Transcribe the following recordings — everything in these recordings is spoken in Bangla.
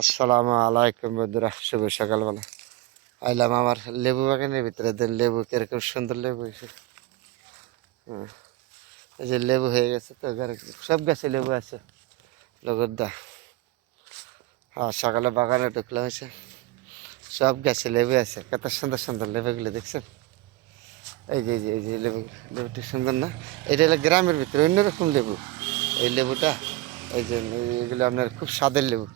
আসসালামু আলাইকুম বন্ধুরা, শুভ সকালবেলা। আইলাম আমার লেবু বাগানের ভিতরে। দেন লেবু কিরকম সুন্দর লেবু হয়েছে। হুম, এই যে লেবু হয়ে গেছে তো সব গাছে লেবু আছে। লগদ্দা হ্যাঁ, সকালে বাগানে ঢুকলাম হয়েছে, সব গাছে লেবু আছে। কত সুন্দর সুন্দর লেবুগুলো দেখছেন? এই যে লেবু, লেবুটি সুন্দর না? এটা হলো গ্রামের ভিতরে অন্যরকম লেবু। এই লেবুটা, এই যে এগুলো আপনার খুব স্বাদের লেবু,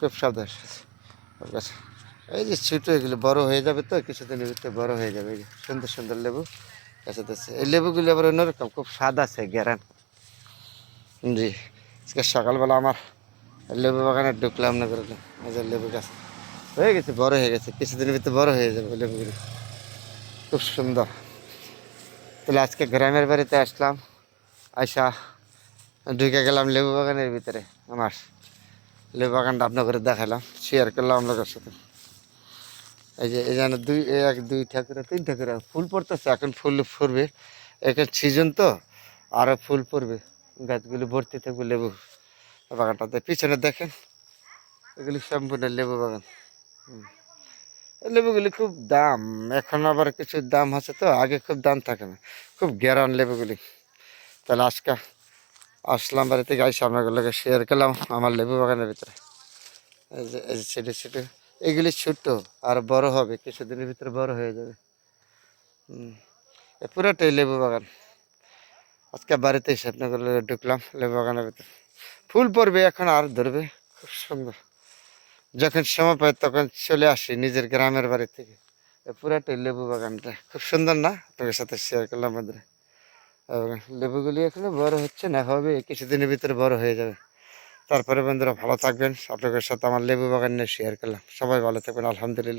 খুব স্বাদের গাছ। এই যে ছোটো, এগুলো বড় হয়ে যাবে তো কিছুদিনের ভিতরে বড় হয়ে যাবে। এই যে সুন্দর সুন্দর লেবু গাছেতে আছে। এই লেবুগুলি আবার অন্যরকম, খুব স্বাদ আছে, গ্যারান। জি, আজকে সকালবেলা আমার লেবু বাগানে ঢুকলাম না করে। এই যে লেবু গাছ হয়ে গেছে, বড় হয়ে গেছে, কিছুদিনের ভিতরে বড় হয়ে যাবে লেবুগুলি, খুব সুন্দর। তাহলে আজকে গ্রামের বাড়িতে আসলাম, আইসা ঢুকে গেলাম লেবু বাগানের ভিতরে। আমার লেবু বাগানটা আপনাদের দেখালাম, শেয়ার করলাম আপনাদের সাথে। এই যে এই যেন এক দুই ঠাকুরা তিন ঠাকুরা ফুল পড়তেছে, এখন ফুল ফুরবে, এখন সিজন তো আরো ফুল পড়বে, গাছগুলি ভর্তি থাকবে লেবু বাগানটাতে। পিছনে দেখেন, এগুলি সম্পূর্ণ লেবু বাগান। এই লেবুগুলি খুব দাম, এখন আবার কিছু দাম আছে তো, আগে খুব দাম থাকে না, খুব গ্যারান লেবুগুলি। তাহলে আজকে আসলাম বাড়ি থেকে, আইসা আপনাগুলোকে শেয়ার করলাম আমার লেবু বাগানের ভিতরে। এই যে ছোটো ছোটো, এগুলি ছোট্ট, আর বড় হবে কিছুদিনের ভিতরে, বড় হয়ে যাবে। পুরোটাই লেবু বাগান। আজকে বাড়িতে এসে আপনাদের ঢুকলাম লেবু বাগানের ভিতরে। ফুল পড়বে এখন, আর ধরবে, খুব সুন্দর। যখন সময় পাই তখন চলে আসি নিজের গ্রামের বাড়ি থেকে। পুরাটাই লেবু বাগানটা খুব সুন্দর না? আপনাদের সাথে শেয়ার করলাম বন্ধুরা। এবং লেবুগুলি এখনো বড় হচ্ছে না, হবে কিছুদিনের ভিতরে বড় হয়ে যাবে। তারপরে বন্ধুরা ভালো থাকবেন, আপনাদের সাথে আমার লেবু বাগান নিয়ে শেয়ার করলাম। সবাই ভালো থাকবেন, আলহামদুলিল্লাহ।